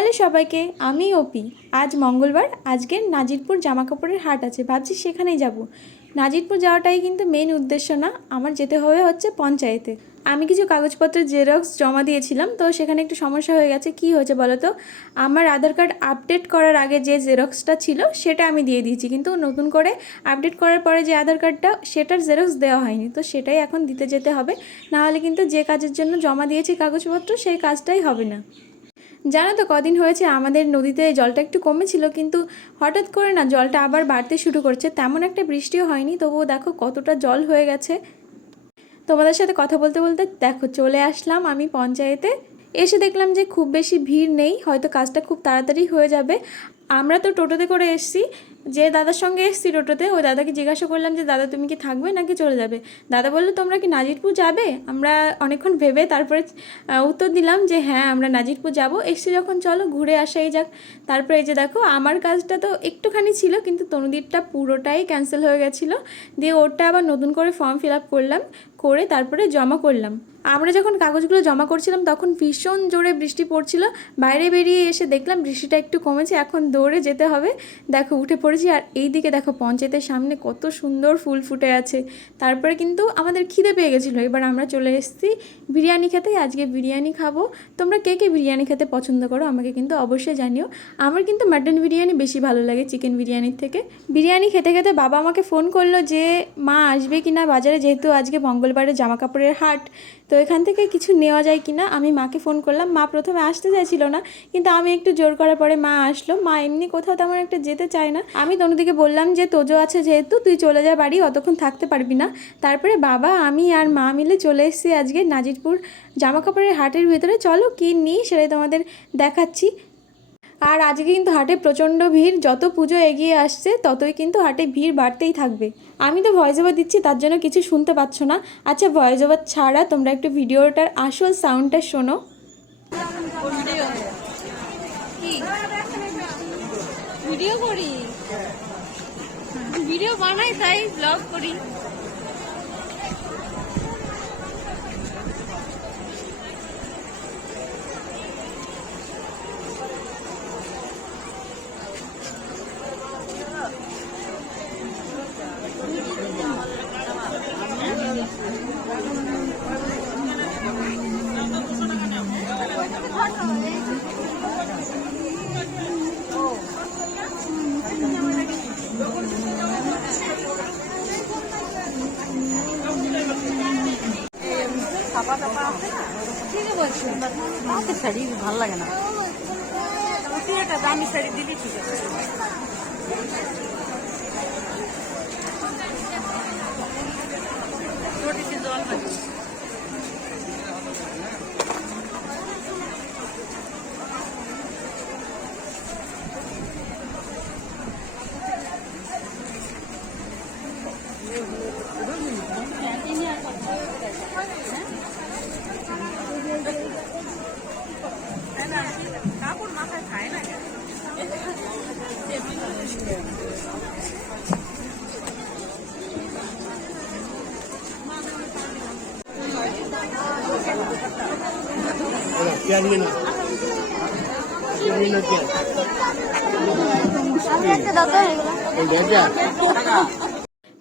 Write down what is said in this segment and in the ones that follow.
Hello সবাইকে, আমি ওপি আজ মঙ্গলবার আজকে নাজিরপুর জামা কাপড়ের হাট আছে, ভাবছি সেখানেই যাব। নাজিরপুর যাওয়াটাই কিন্তু মেন উদ্দেশ্য না, আমার যেতে হবে হচ্ছে পঞ্চায়েতে। আমি কিছু কাগজপত্র জেরক্স জমা দিয়েছিলাম, তো সেখানে একটু সমস্যা হয়ে গেছে, কি হয়েছে বলো তো? আমার আধার কার্ড আপডেট করার আগে যে জেরক্সটা ছিল, সেটা আমি দিয়ে দিয়েছি, কিন্তু নতুন করে আপডেট করার পরে যে আধার কার্ডটা সেটার জেরক্স দেওয়া হয়নি, তো সেটাই এখন দিতে যেতে হবে। নাহলে কিন্তু যে কাজের জন্য জমা দিয়েছি কাগজপত্র, সেই কাজটাই হবে না। জানো তো কদিন হয়েছে আমাদের নদীতে জলটা একটু কমেছিল, কিন্তু হঠাৎ করে না জলটা আবার বাড়তে শুরু করছে। তেমন একটা বৃষ্টিও হয়নি, তবুও দেখো কতটা জল হয়ে গেছে। তোমাদের সাথে কথা বলতে বলতে দেখো চলে আসলাম আমি পঞ্চায়েতে। এসে দেখলাম যে খুব বেশি ভিড় নেই, হয়তো কাজটা খুব তাড়াতাড়ি হয়ে যাবে। আমরা তো টোটোতে করে এসেছি যে দাদার সঙ্গে এসেছি টোটোতে, ওই দাদাকে জিজ্ঞাসা করলাম যে, দাদা, তুমি কি থাকবে নাকি চলে যাবে? দাদা বলল, তোমরা কি নাজিরপুর যাবে? আমরা অনেকক্ষণ ভেবে তারপরে উত্তর দিলাম যে হ্যাঁ আমরা নাজিরপুর যাব। এসে যখন, চলো, ঘুরে আসাই যাক। তারপরে এই যে দেখো, আমার কাজটা তো একটুখানি ছিল, কিন্তু তনুদীপটা পুরোটাই ক্যান্সেল হয়ে গেছিল। দিয়ে ওরটা আবার নতুন করে ফর্ম ফিল আপ করলাম। করে তারপরে জমা করলাম। আমরা যখন কাগজগুলো জমা করছিলাম, তখন ভীষণ জোরে বৃষ্টি পড়ছিল। বাইরে বেরিয়ে এসে দেখলাম বৃষ্টিটা একটু কমেছে, এখন দৌড়ে যেতে হবে। দেখো, উঠে পড়েছি আর এই দিকে দেখো পঞ্চায়েতের সামনে কত সুন্দর ফুল ফুটে আছে। তারপরে কিন্তু আমাদের খিদে পেয়ে গেছিল। এবার আমরা চলে এসেছি বিরিয়ানি খেতে, আজকে বিরিয়ানি খাব। তোমরা কে কে বিরিয়ানি খেতে পছন্দ করো আমাকে কিন্তু অবশ্যই জানিও। আমার কিন্তু মাটন বিরিয়ানি বেশি ভালো লাগে চিকেন বিরিয়ানির থেকে। বিরিয়ানি খেতে খেতে বাবা আমাকে ফোন করল যে, মা, আসবে কিনা বাজারে? যেহেতু আজকে মঙ্গলবারে জামা কাপড়ের হাট। তো এখান থেকে কিছু নেওয়া যায় কিনা? আমি মাকে ফোন করলাম, মা প্রথমে আসতে চাইছিল না, কিন্তু আমি একটু জোর করার পরে মা আসলো। মা এমনি কোথাও তেমন একটা যেতে চায় না। আমি তনুদিকে বললাম যে, তোজো আছে যেহেতু, তুই চলে যা বাড়ি, অতক্ষণ থাকতে পারবি না। তারপরে বাবা, আমি আর মা মিলে চলে এসেছি আজকে নাজিরপুর জামা কাপড়ের হাটের ভিতরে। চলো, কি নিই সেটাই তোমাদের দেখাচ্ছি। আর আজকে কিন্তু হাটে প্রচণ্ড ভিড়, যত পুজো এগিয়ে আসছে ততই কিন্তু হাটে ভিড় বাড়তেই থাকবে। আমি তো ভয়েস ওভার দিচ্ছি, তার জন্য কিছু শুনতে পাচ্ছ না। আচ্ছা ভয়েস ওভার ছাড়া তোমরা একটু ভিডিওটার আসল সাউন্ডটা শোনো। ভিডিও করি? ভিডিও বানাই তাই ব্লগ করি। ঠিকই বলছি আমাকে শাড়ি ভালো লাগে না তুই একটা দামি শাড়ি দিলি ঠিক আছে রুটিতে জল লাগে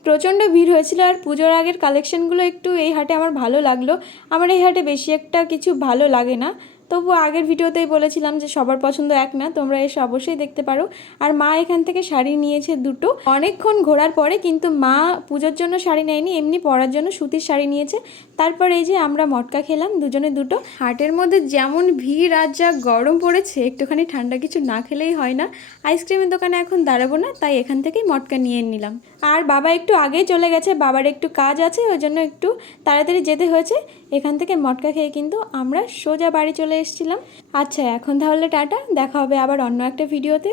প্রচণ্ড ভিড় হয়েছিল আর পুজোর আগের কালেকশনগুলো একটু এই হাটে আমার ভালো লাগল। আমার এই হাটে বেশি একটা কিছু ভালো লাগে না। তবু আগের ভিডিওতেই বলেছিলাম যে সবার পছন্দ এক না, তোমরা এসে অবশ্যই দেখতে পারো। আর মা এখান থেকে শাড়ি নিয়েছে দুটো। অনেকক্ষণ ঘোরার পরে কিন্তু মা পুজোর জন্য শাড়ি নেয়নি, এমনি পরার জন্য সুতির শাড়ি নিয়েছে। তারপর এই যে আমরা মটকা খেলাম, দুজনে দুটো। হাটের মধ্যে যেমন ভিড় আর যা গরম পড়েছে, একটুখানি ঠান্ডা কিছু না খেলেই হয় না। আইসক্রিমের দোকানে এখন দাঁড়াবো না, তাই এখান থেকেই মটকা নিয়ে নিলাম। আর বাবা একটু আগেই চলে গেছে, বাবার একটু কাজ আছে, ওই জন্য একটু তাড়াতাড়ি যেতে হয়েছে। এখান থেকে মটকা খেয়ে কিন্তু আমরা সোজা বাড়ি চলে এসেছিলাম। আচ্ছা এখন তাহলে টাটা, দেখা হবে আবার অন্য একটা ভিডিওতে।